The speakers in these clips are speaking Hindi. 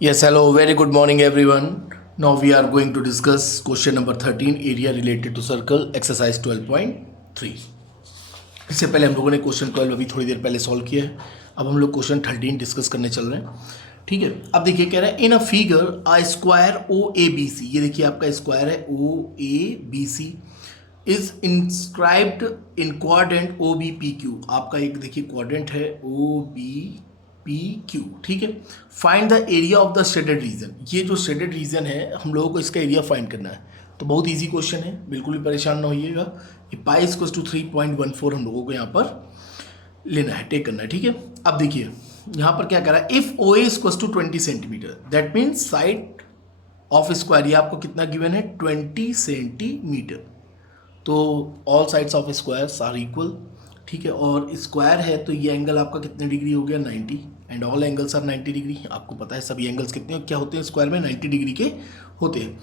Yes, hello, very good morning everyone. Now we are going to discuss question number 13, area related to circle, exercise 12.3. इससे पहले हम लोगों ने क्वेश्चन 12 अभी थोड़ी देर पहले सॉल्व किया है. अब हम लोग क्वेश्चन 13 डिस्कस करने चल रहे हैं. ठीक है, अब देखिए कह रहा है in a figure a square O A B C. ये देखिए आपका स्क्वायर है O A B C is inscribed in quadrant O B P Q. आपका एक देखिए क्वाड्रेंट है ओ बी पी क्यू. ठीक है, find the area of the shaded region. ये जो शेडेड रीजन है हम लोगों को इसका एरिया फाइंड करना है. तो बहुत इजी क्वेश्चन है, बिल्कुल भी परेशान ना होइएगा. ये पाई इक्वल्स टू 3.14 हम लोगों को यहाँ पर लेना है, टेक करना है. ठीक है, अब देखिए यहाँ पर क्या कर रहा है, if O A equals to 20 centimetre that means side of square. ये आपको कितना गिवन है 20 सेंटीमीटर. तो all sides of squares are equal. ठीक है, और स्क्वायर है तो ये एंगल आपका कितने डिग्री हो गया 90 and all angles are 90 degree. आपको पता है सभी एंगल्स कितने क्या होते हैं स्क्वायर में 90 डिग्री के होते हैं.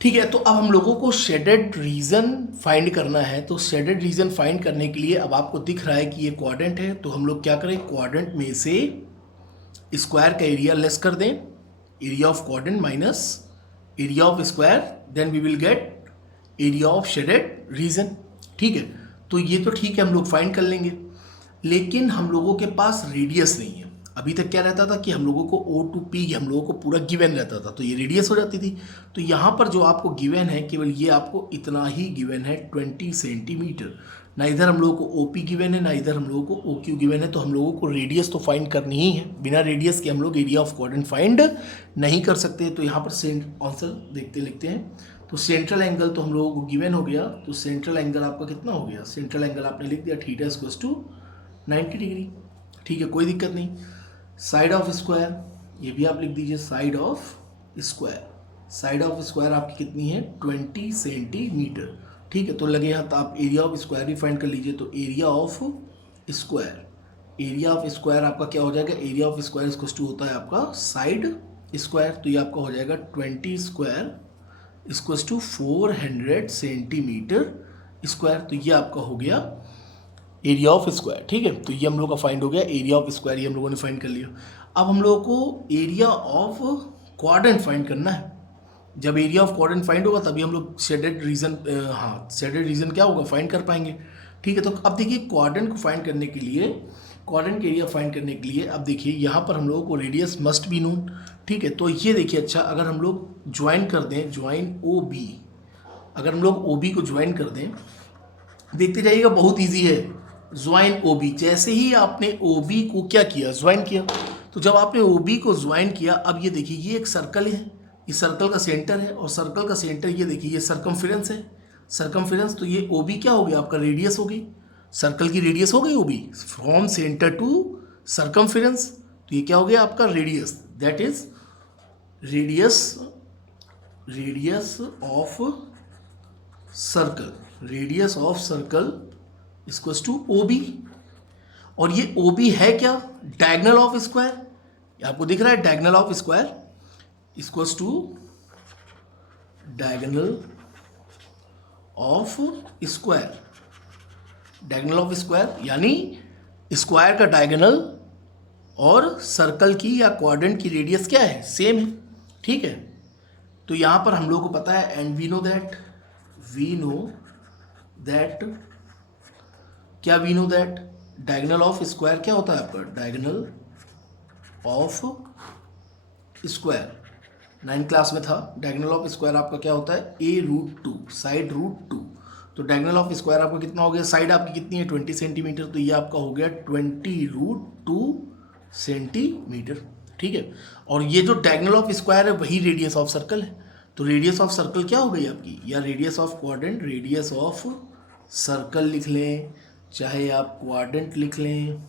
ठीक है, तो अब हम लोगों को शेडेड रीजन फाइंड करना है. तो शेडेड रीजन फाइंड करने के लिए अब आपको दिख रहा है कि ये क्वाड्रेंट है, तो हम लोग क्या करें क्वाड्रेंट में से स्क्वायर का एरिया लेस कर दें, area of quadrant minus area of square, then we will get area of shaded region. ठीक है, तो ये तो ठीक है हम लोग फाइंड कर लेंगे, लेकिन हम लोगों के पास रेडियस नहीं है. अभी तक क्या रहता था कि हम लोगों को ओ टू पी हम लोगों को पूरा गिवन रहता था, तो ये रेडियस हो जाती थी. तो यहाँ पर जो आपको गिवन है केवल ये आपको इतना ही गिवन है 20 सेंटीमीटर. ना इधर हम लोगों को ओ पी गिवन है ना इधर हम लोगों को ओ क्यू गिवन है. तो हम लोगों को रेडियस तो फाइंड करनी ही है, बिना रेडियस के हम लोग एरिया ऑफ क्वाड्रेंट फाइंड नहीं कर सकते. तो यहाँ पर आंसर देखते लिखते हैं. तो सेंट्रल एंगल तो हम लोगों को गिवन हो गया. तो सेंट्रल एंगल आपका कितना हो गया, सेंट्रल एंगल आपने लिख दिया थीटा इक्वल्स टू 90 डिग्री. ठीक है, कोई दिक्कत नहीं. साइड ऑफ स्क्वायर ये भी आप लिख दीजिए, side of square. Side of square आपकी कितनी है 20 सेंटीमीटर. ठीक है, तो लगे हाथ आप एरिया ऑफ स्क्वायर भी फाइंड कर लीजिए. तो area of square, area of square आपका क्या हो जाएगा, area of square equals to होता है आपका साइड स्क्वायर. तो ये आपका हो जाएगा 20 square equals to 400 centimetre square. तो ये आपका हो गया एरिया ऑफ स्क्वायर. ठीक है, तो ये हम लोग का फाइंड हो गया एरिया ऑफ स्क्वायर, ये हम लोगों ने फाइंड कर लिया. अब हम लोगों को एरिया ऑफ क्वाड्रेंट फाइंड करना है. जब एरिया ऑफ क्वाड्रेंट फाइंड होगा तभी हम लोग शेडेड रीजन शेडेड रीजन क्या होगा फाइंड कर पाएंगे. ठीक है, तो अब देखिए क्वाड्रेंट को फाइंड करने के लिए, क्वाड्रेंट के एरिया फाइंड करने के लिए अब देखिए यहाँ पर हम लोगों को रेडियस मस्ट बी नोन. ठीक है, तो ये देखिए अच्छा अगर हम लोग ज्वाइन कर दें, ज्वाइन ओ बी, अगर हम लोग ओ बी को ज्वाइन कर दें, देखते जाइएगा बहुत ईजी है. ज्वाइन ओ बी, जैसे ही आपने ओ बी को क्या किया ज्वाइन किया, तो जब आपने ओ बी को ज्वाइन किया, अब ये देखिए ये एक सर्कल है, ये सर्कल का सेंटर है और सर्कल का सेंटर ये देखिए ये सर्कमफेरेंस है, सर्कमफेरेंस. तो ये ओ बी क्या हो गया आपका रेडियस हो गई, सर्कल की रेडियस हो गई O B from centre to circumference. तो ये क्या हो गया आपका radius, that is radius, radius of circle, radius of circle equals to O B. और ये ओ बी है क्या, डायगनल ऑफ स्क्वायर. आपको दिख रहा है diagonal of square equals to diagonal of square. Diagonal of square यानी स्क्वायर का डायगनल और सर्कल की या क्वाड्रेंट की रेडियस क्या है, सेम है. ठीक है, तो यहाँ पर हम लोगों को पता है एंड वी नो दैट क्या, we know that diagonal of square क्या होता है आपका, diagonal of square 9th class में था. डायगनल ऑफ स्क्वायर आपका क्या होता है a√2, साइड √2. तो डायगनल ऑफ स्क्वायर आपका कितना हो गया, साइड आपकी कितनी है 20 सेंटीमीटर. तो ये आपका हो गया 20√2 सेंटीमीटर. ठीक है, और ये जो डायगनल ऑफ स्क्वायर है वही रेडियस ऑफ सर्कल है. तो रेडियस ऑफ सर्कल क्या हो गई आपकी, या radius of quadrant, radius of circle लिख लें, चाहे आप क्वाड्रेंट लिख लें,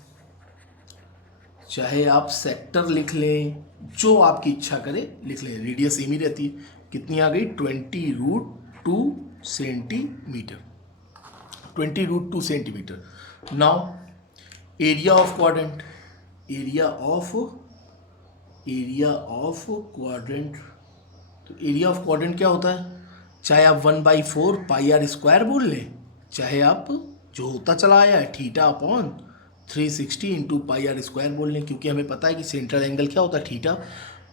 चाहे आप सेक्टर लिख लें, जो आपकी इच्छा करे लिख लें, रेडियस सेम ही रहती है. कितनी आ गई 20√2 centimetre, 20√2 centimetre. Now area of quadrant, area of quadrant. तो एरिया ऑफ क्वाड्रेंट क्या होता है, चाहे आप 1/4 पाई आर स्क्वायर बोल लें, चाहे आप जो होता चला आया है theta upon 360 into pi are square बोल लें, क्योंकि हमें पता है कि सेंट्रल एंगल क्या होता है थीटा.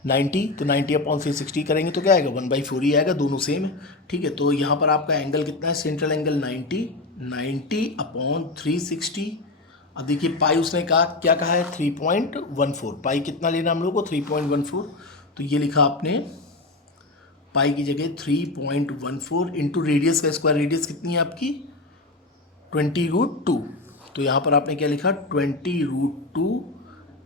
90, तो 90 अपॉन 360 करेंगे तो क्या आएगा 1/4 ही आएगा, दोनों सेम है। ठीक है, तो यहाँ पर आपका एंगल कितना है, सेंट्रल एंगल 90 अपॉन 360। अब देखिए पाई उसने कहा क्या कहा है 3.14, पाई कितना लेना हम लोग को 3.14, तो ये लिखा आपने पाई की जगह 3.14 इंटू रेडियस का स्क्वायर, रेडियस कितनी है आपकी 20√2, तो यहाँ पर आपने क्या लिखा 20√2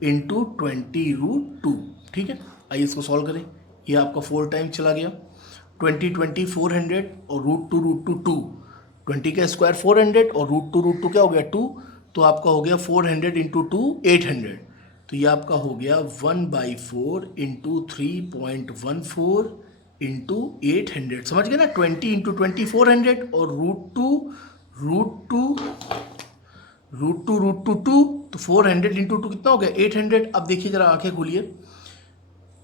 इंटू 20√2। ठीक है, आइए इसको सॉल्व करें। ये आपका 4 टाइम चला गया, 20 400 और √2 2, 20 का स्क्वायर 400 और √2 क्या हो गया 2, तो आपका हो गया 400 इंटू 2 800, तो ये आपका हो गया 1/4 इंटू 3.14 इंटू 800, समझ गए ना, 20 इंटू 20 400 और √2 2, तो 400 इंटू 2 कितना हो गया 800। अब देखिए जरा आंखें खोलिए,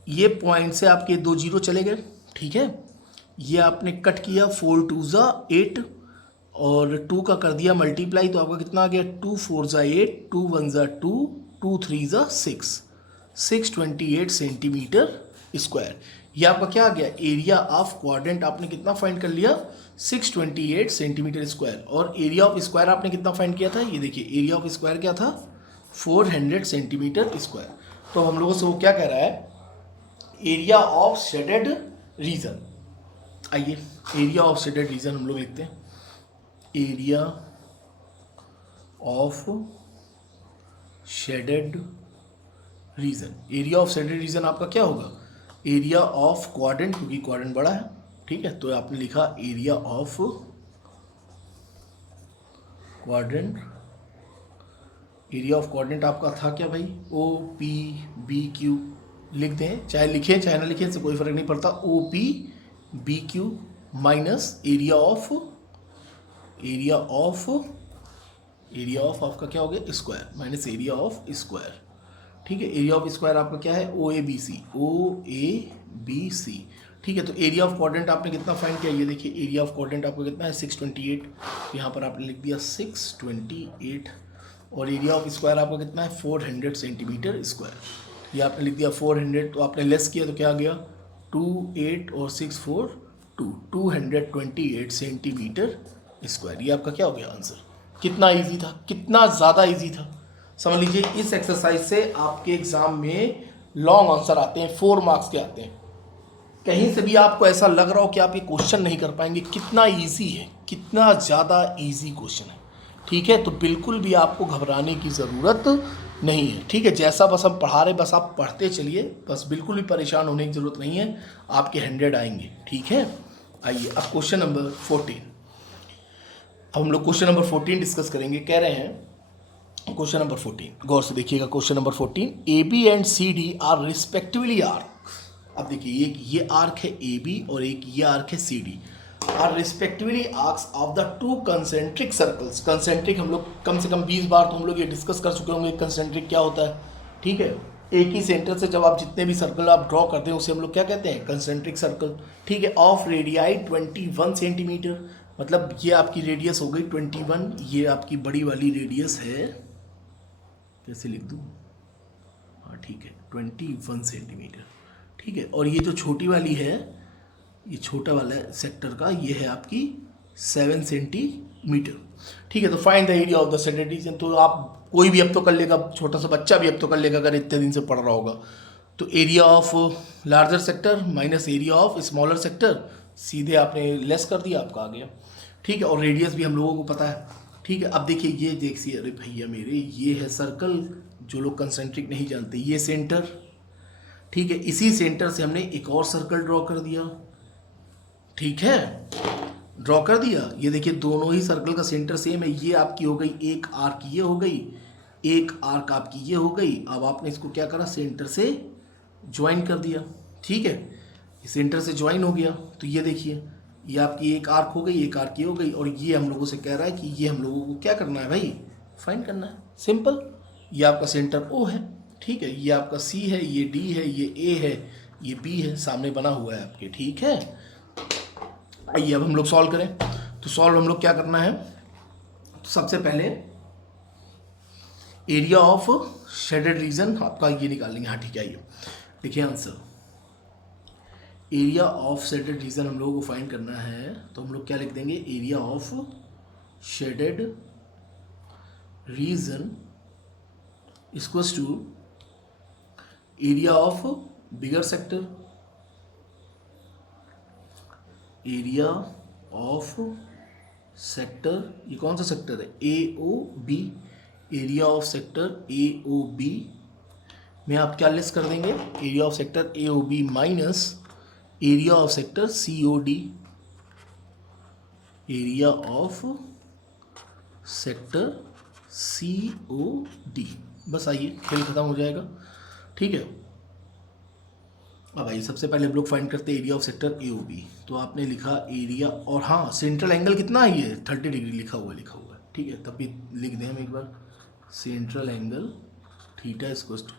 ये पॉइंट से आपके 2 जीरो चले गए। ठीक है, ये आपने कट किया, 4 2 ज़ा 8 और 2 का कर दिया मल्टीप्लाई, तो आपका कितना आ गया 2 4 ज़ा 8, 2 1 ज़ा 2, 2 3 ज़ा 628 सेंटीमीटर स्क्वायर। ये आपका क्या आ गया एरिया ऑफ क्वाड्रेंट, आपने कितना फाइंड कर लिया 628 सेंटीमीटर स्क्वायर। और एरिया ऑफ स्क्वायर आपने कितना फाइंड किया था, ये देखिए एरिया ऑफ स्क्वायर क्या था 400 सेंटीमीटर स्क्वायर। तो हम लोगों से वो क्या कह रहा है एरिया ऑफ शेडेड रीजन। आइए एरिया ऑफ शेडेड रीजन हम लोग लिखते हैं, area of shaded reason. Area of shaded reason आपका क्या होगा एरिया ऑफ क्वाड्रेंट, क्योंकि क्वाड्रेंट बड़ा है। ठीक है, तो आपने लिखा area of quadrant, area of quadrant आपका था क्या भाई OPBQ, लिख दें चाहे लिखें चाहे ना लिखें, इससे कोई फर्क नहीं पड़ता, OPBQ माइनस एरिया ऑफ आपका क्या हो गया square, minus area of square. ठीक है, एरिया ऑफ स्क्वायर आपका क्या है OABC। ठीक है, तो एरिया ऑफ क्वाड्रेंट आपने कितना फाइंड किया, ये देखिए एरिया ऑफ क्वाड्रेंट आपका कितना है 628, यहाँ पर आपने लिख दिया 628, और एरिया ऑफ स्क्वायर आपका कितना है 400 सेंटीमीटर स्क्वायर, ये आपने लिख दिया 400, तो आपने लेस किया तो क्या आ गया 2 8 और 6 4 228 सेंटीमीटर स्क्वायर। ये आपका क्या हो गया आंसर। कितना इजी था, कितना ज़्यादा इजी था। समझ लीजिए इस एक्सरसाइज से आपके एग्जाम में लॉन्ग आंसर आते हैं, 4 मार्क्स के आते हैं। कहीं से भी आपको ऐसा लग रहा हो कि आप ये क्वेश्चन नहीं कर पाएंगे, कितना इजी है, कितना ज़्यादा इजी क्वेश्चन है। ठीक है, तो बिल्कुल भी आपको घबराने की ज़रूरत नहीं है। ठीक है, जैसा बस हम पढ़ा रहे बस आप पढ़ते चलिए, बस बिल्कुल भी परेशान होने की ज़रूरत नहीं है, आपके 100 आएंगे। ठीक है, आइए अब क्वेश्चन नंबर 14। अब हम लोग क्वेश्चन नंबर 14 डिस्कस करेंगे। कह रहे हैं क्वेश्चन नंबर 14, गौर से देखिएगा। Question number 14, AB and CD are respectively arc. अब देखिए एक ये आर्क है AB और एक ये आर्क है CD, are respectively arcs of the 2 concentric circles. Concentric हम लोग कम से कम 20 बार तो हम लोग ये डिस्कस कर चुके होंगे कंसेंट्रिक क्या होता है। ठीक है, एक ही सेंटर से जब आप जितने भी सर्कल आप ड्रॉ करते हैं उसे हम लोग क्या कहते हैं कंसेंट्रिक सर्कल। ठीक है, ऑफ रेडियाई 21 सेंटीमीटर, मतलब ये आपकी रेडियस हो गई 21, ये आपकी बड़ी वाली रेडियस है, कैसे लिख दूँ, हाँ ठीक है 21 सेंटीमीटर। ठीक है, और ये जो छोटी वाली है, ये छोटा वाला सेक्टर का ये है आपकी 7 सेंटीमीटर। ठीक है, तो find the area of the shaded region. तो आप कोई भी अब तो कर लेगा, छोटा सा बच्चा भी अब तो कर लेगा अगर इतने दिन से पढ़ रहा होगा। तो area of larger sector minus area of smaller sector, सीधे आपने लेस कर दिया, आपका आ गया। ठीक है, और रेडियस भी हम लोगों को पता है। ठीक है, अब देखिए ये देखिए, अरे भैया मेरे ये है सर्कल, जो लोग कंसेंट्रिक नहीं जानते, ये सेंटर। ठीक है, इसी सेंटर से हमने एक और सर्कल ड्रॉ कर दिया। ठीक है, ड्रॉ कर दिया, ये देखिए दोनों ही सर्कल का सेंटर सेम है। ये आपकी हो गई एक आर्क, ये हो गई एक आर्क आपकी, ये हो गई। अब आपने इसको क्या करा सेंटर से ज्वाइन कर दिया। ठीक है, सेंटर से ज्वाइन हो गया, तो ये देखिए ये आपकी एक आर्क हो गई, एक आर्क ये हो गई, और ये हम लोगों से कह रहा है कि ये हम लोगों को क्या करना है भाई फाइंड करना है, सिंपल। ये आपका सेंटर O है। ठीक है, ये आपका C है, ये D है, ये A है, ये B है, सामने बना हुआ है आपके। ठीक है, आइए अब हम लोग सॉल्व करें। तो सॉल्व हम लोग क्या करना है, तो सबसे पहले एरिया ऑफ शेडेड रीजन आपका ये निकाल लेंगे। हाँ ठीक है, आइए देखिए answer, area of shaded reason हम लोगों को फाइंड करना है, तो हम लोग क्या लिख देंगे, area of shaded region equals to area of bigger sector, area of sector, ये कौन सा सेक्टर है, A O B, area of sector A O B में आप क्या लेस कर देंगे, area of sector A O B minus area of sector C O D, area of sector C O D. बस आइए, खेल खत्म हो जाएगा। ठीक है, अब आइए सबसे पहले हम लोग फाइंड करते हैं area of sector A O B. तो आपने लिखा एरिया, और हाँ सेंट्रल एंगल कितना है, ये 30 डिग्री लिखा हुआ है। ठीक है, तब भी लिख दें हम एक बार, central angle theta equals to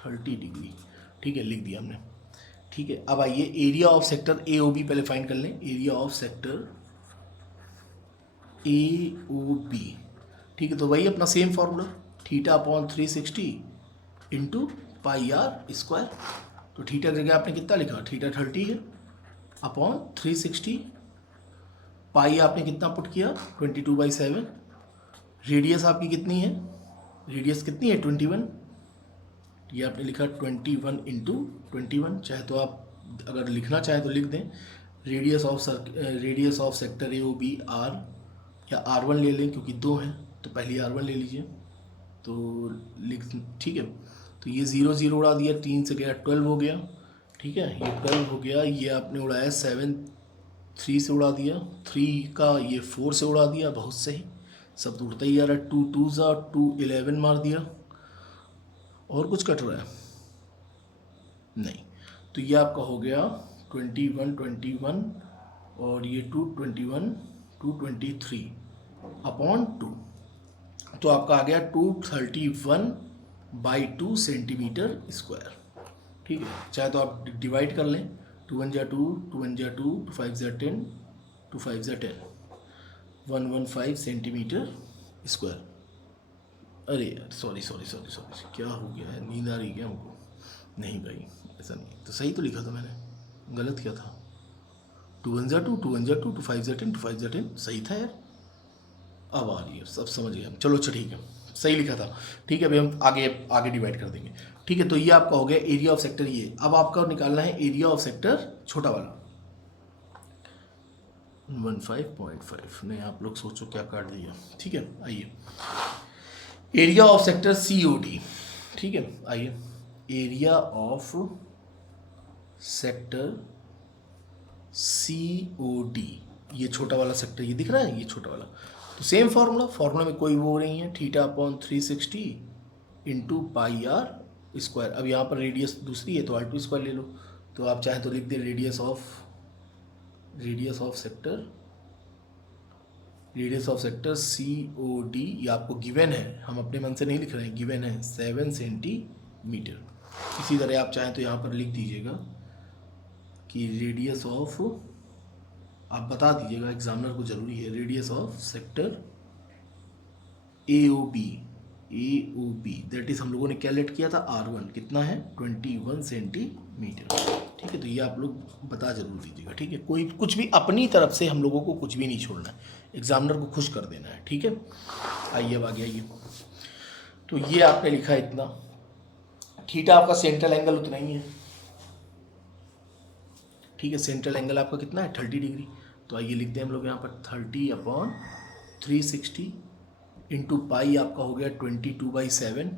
30 degree. ठीक है, लिख दिया हमने। ठीक है, अब आइए area of sector A O B पहले फाइंड कर लें। Area of sector A O B, ठीक है, तो वही अपना same formula, theta upon 360 into pi are square. तो थीटा की जगह आपने कितना लिखा, थीटा 30 है, अपॉन 360, पाई आपने कितना पुट किया 22/7, रेडियस आपकी कितनी है, रेडियस कितनी है 21, ये आपने लिखा 21 इंटू 21। चाहे तो आप अगर लिखना चाहें तो लिख दें, radius of sector A O B R, या R1 ले लें क्योंकि 2 हैं, तो पहले R1 ले लीजिए तो लिख। ठीक है, तो ये 0 0 उड़ा दिया, 3 से गया 12 हो गया। ठीक है, ये 12 हो गया, ये आपने उड़ाया 7 3 से उड़ा दिया, 3 का ये 4 से उड़ा दिया, बहुत सही, सब तो उड़ता ही आ रहा है। 2 2 ज़ा 2 11 मार दिया, और कुछ कट रहा है नहीं, तो ये आपका हो गया 21 21, और ये 221 223 अपॉन 2, तो आपका आ गया 231/2 सेंटीमीटर स्क्वायर। ठीक है, चाहे तो आप डिवाइड कर लें, 2 1 जा 2, 2 1 जा 2, 2 5 जा 10, 2 5 जा 10, 115 सेंटीमीटर स्क्वायर। अरे यार सॉरी, क्या हो गया है, नींद आ रही है क्या हमको? नहीं भाई ऐसा नहीं, तो सही तो लिखा था मैंने, गलत क्या था, 2 1 जा 2, 2 1 जा 2, 2 5 जा 10, 2 5 जा 10, सही था यार। अब आ रही है, सब समझ गए हम, चलो अच्छा ठीक है, सही लिखा था। ठीक है, अभी हम आगे डिवाइड कर देंगे। ठीक है, तो ये आपका हो गया एरिया ऑफ सेक्टर। ये अब आपका निकालना है एरिया ऑफ सेक्टर छोटा वाला, 15.5 नहीं, आप लोग सोचो क्या काट दिया। ठीक है, आइए area of sector C O D. ठीक है, आइए area of sector C O D, ये छोटा वाला सेक्टर, ये दिख रहा है, ये छोटा वाला, तो सेम फार्मूला में कोई वो नहीं है, theta upon 360 into pi are square. अब यहाँ पर रेडियस दूसरी है तो R2 स्क्वायर ले लो, तो आप चाहें तो लिख दें radius of sector C O D, ये आपको गिवन है, हम अपने मन से नहीं लिख रहे हैं, गिवन है 7 सेंटीमीटर। इसी तरह आप चाहें तो यहाँ पर लिख दीजिएगा कि रेडियस ऑफ, आप बता दीजिएगा, एग्जामिनर को जरूरी है, radius of sector A O B that is हम लोगों ने क्या लेट किया था, R1 कितना है 21 सेंटीमीटर। ठीक है, तो ये आप लोग बता जरूर दीजिएगा। ठीक है, कोई कुछ भी अपनी तरफ से हम लोगों को कुछ भी नहीं छोड़ना है, एग्जामिनर को खुश कर देना है। ठीक है, आइए अब आ गया ये, तो ये आपने लिखा इतना, थीटा आपका सेंट्रल एंगल उतना ही है। ठीक है, सेंट्रल एंगल आपका कितना है 30 डिग्री, तो आइए लिखते हैं हम लोग यहाँ पर 30/360 इंटू पाई आपका हो गया 22/7,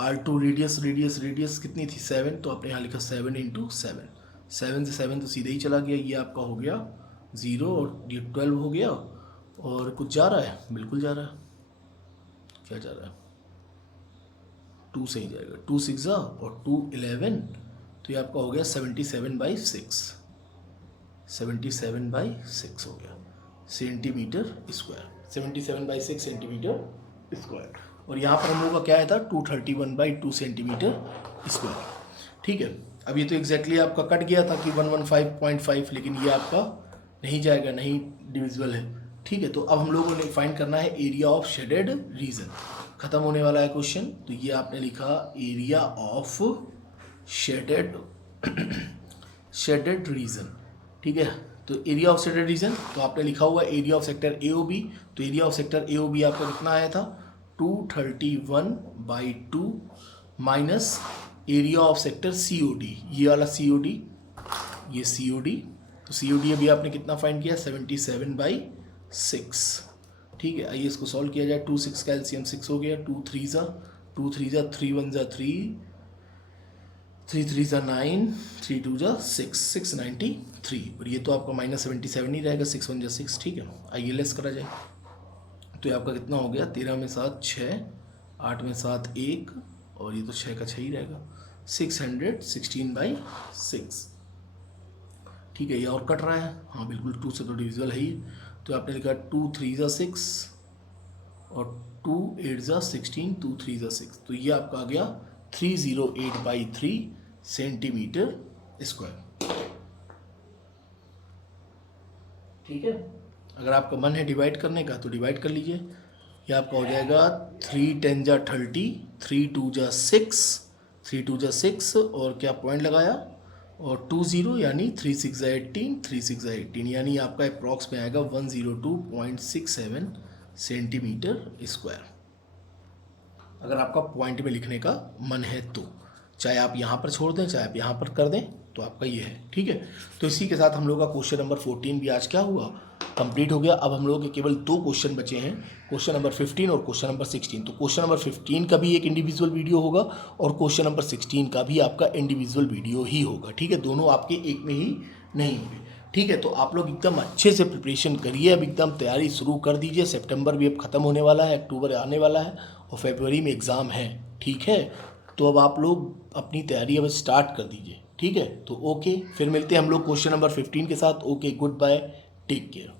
R2 रेडियस कितनी थी 7, तो आपने यहाँ लिखा 7 इंटू 7, 7 से 7 तो सीधे ही चला गया, ये आपका हो गया 0 और ये 12 हो गया, और कुछ जा रहा है, बिल्कुल जा रहा है, क्या जा रहा है 2 से ही जाएगा, 2 6 और 2 11, तो ये आपका हो गया 77/6 हो गया सेंटीमीटर स्क्वायर, 77/6 सेंटीमीटर स्क्वायर। और यहाँ पर हम लोगों का क्या आया था 231/2 सेंटीमीटर स्क्वायर। ठीक है, अब ये तो एग्जैक्टली आपका कट गया था कि 115.5, लेकिन ये आपका नहीं जाएगा, नहीं डिविजिबल है। ठीक है, तो अब हम लोगों ने फाइंड करना है एरिया ऑफ शेडेड रीजन, खत्म होने वाला है क्वेश्चन। तो ये आपने लिखा area of shaded shaded region, ठीक है। तो एरिया ऑफ शेडेड रीजन, तो आपने लिखा हुआ एरिया ऑफ सेक्टर AOB, तो एरिया ऑफ सेक्टर AOB आपका कितना आया था 231/2 minus area of sector COD, ये वाला COD, ये COD, तो COD अभी आपने कितना फाइंड किया 77/6, ठीक है। आइए इसको सॉल्व किया जाए। 2 6 का LCM 6 हो गया, 2 3 ज़ा 3 1 ज़ा 3 3 ज़ा 9 3 2 ज़ा 6 693, और ये तो आपका -77 ही रहेगा, 6 1 ज़ा 6, ठीक है। आइए लेस करा जाए, तो ये आपका कितना हो गया 13 में 7 6, 8 में 7 1, और ये तो 6 का 6 ही रहेगा, 616/6, ठीक है। ये और कट रहा है, हाँ बिल्कुल 2 से तो डिविजिबल है ही, तो आपने लिखा 2 3 ज़ा 6 और 2 8 ज़ा 16, 2 3 ज़ा 6, तो ये आपका आ गया 308/3 सेंटीमीटर स्क्वायर, ठीक है। अगर आपका मन है डिवाइड करने का तो डिवाइड कर लीजिए, ये आपका हो जाएगा 3 10 ज़ा 30, 3 2 ज़ा 6, 3 2 ज़ा 6, और क्या पॉइंट लगाया और 2 0, यानी 3 6 ज़ा 18, 3 6 ज़ा 18, यानी आपका अप्रॉक्स में आएगा 102.67 सेंटीमीटर स्क्वायर। अगर आपका पॉइंट में लिखने का मन है तो, चाहे आप यहाँ पर छोड़ दें चाहे आप यहाँ पर कर दें, तो आपका ये है, ठीक है। तो इसी के साथ हम लोग का क्वेश्चन नंबर 14 भी आज क्या हुआ, कंप्लीट हो गया। अब हम लोग के केवल 2 क्वेश्चन बचे हैं, क्वेश्चन नंबर 15 और क्वेश्चन नंबर 16। तो क्वेश्चन नंबर 15 का भी एक इंडिविजुअल वीडियो होगा और क्वेश्चन नंबर 16 का भी आपका इंडिविजुअल वीडियो ही होगा, ठीक है। दोनों आपके एक में ही नहीं होंगे, ठीक है। तो आप लोग एकदम अच्छे से प्रिपरेशन करिए, अब एकदम तैयारी शुरू कर दीजिए। सितंबर भी अब ख़त्म होने वाला है, अक्टूबर आने वाला है और फरवरी में एग्ज़ाम है, ठीक है। तो अब आप लोग अपनी तैयारी अब स्टार्ट कर दीजिए, ठीक है। तो ओके, फिर मिलते हैं हम लोग क्वेश्चन नंबर 15 के साथ। Okay, goodbye, take care.